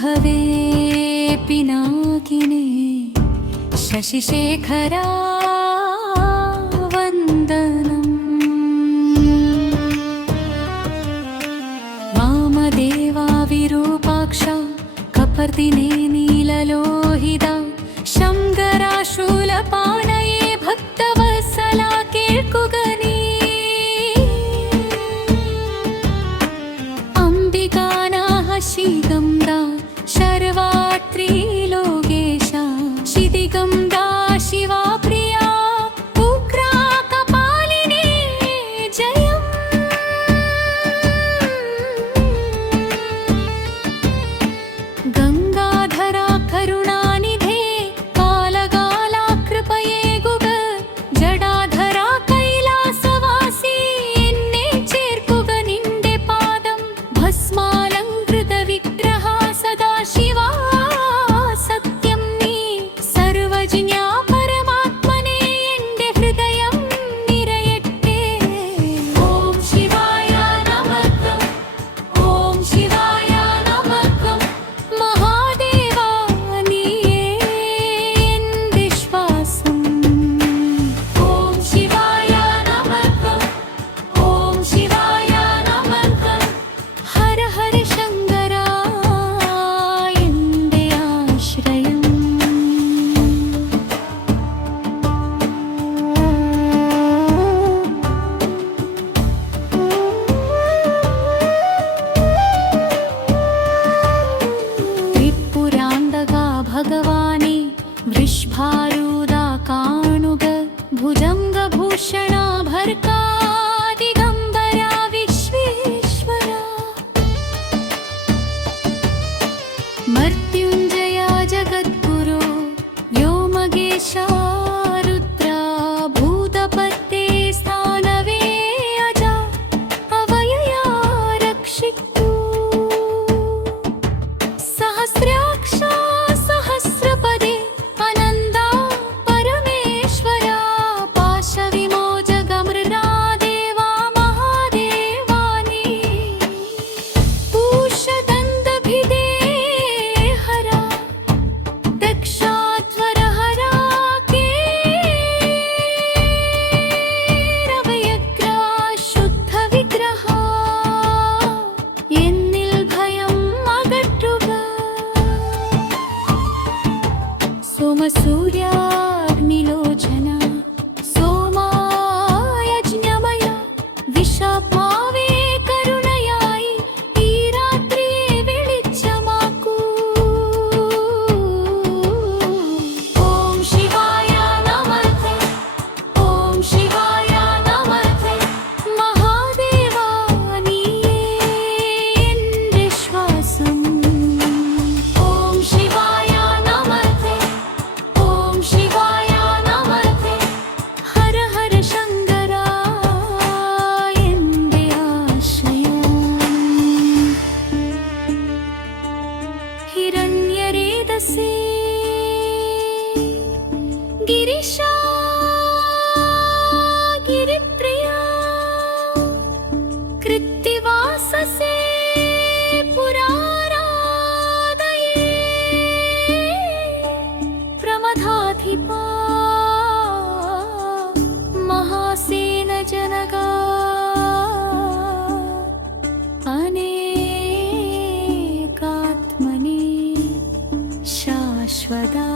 भवे पिनाकिने शशिशेखरा वन्दनम् वामदेवा विरूपाक्षा कपर्दिने नीललोहिता शङ्करा शूलपाणये भक्तवत्सला केळ्कुगनी श्रीगंधा शर्वात्री लोकेशा शितिगंधा शिवा प्रिया उग्रा कपालिनी जयम् गंगाधरा करुणानिधे कालगाला कृपये गुग जडाधरा कैलासवासी एन्ने चेर्कुग निंडे पादं भस्मा भगवाने वृषभारूढा काणुग भुजङ्गभूषणा भर्का दिगम्बरा विश्वेश्वरा मर्त्युञ्जया जगद्गुरो व्योमगेशा रुद्रा भूतपते स्थानवे अजा अवयया रक्षितु सहस्राक्षा सहस्रपदे अनन्दा परमेश्वरा पाशविमोचगमृरा देवा महादेवानि पूषदन्तभिदे हरा दक्षाध्वरहरा केरवयग्रा शुद्धविग्रहा എന്നിൽ ഭയം അകറ്റുക सोमसूर्याग्निलोचना सोमायज्ञमय विषात्मावे करुणयायि ഈ രാത്രിയെ വെളിച്ചമാക്കൂ ഓം ശിവായ നമഃ ഓം ശിവായ നമഃ മഹാദേവാ നീയേ എൻ്റെ ശ്വാസം ഓം ശിവായ നമഃ ഓം ശിവായ നമഃ ഹര ഹര ശങ്കരാ എൻ്റെ ആശ്രയം ഹിരണ്യരേതസേ ഗിരിശാ गिरिप्रिया कृत्तिवाससे पुराराधये प्रमथाधिपा महासेनजनका अनेकात्मने शाश्वता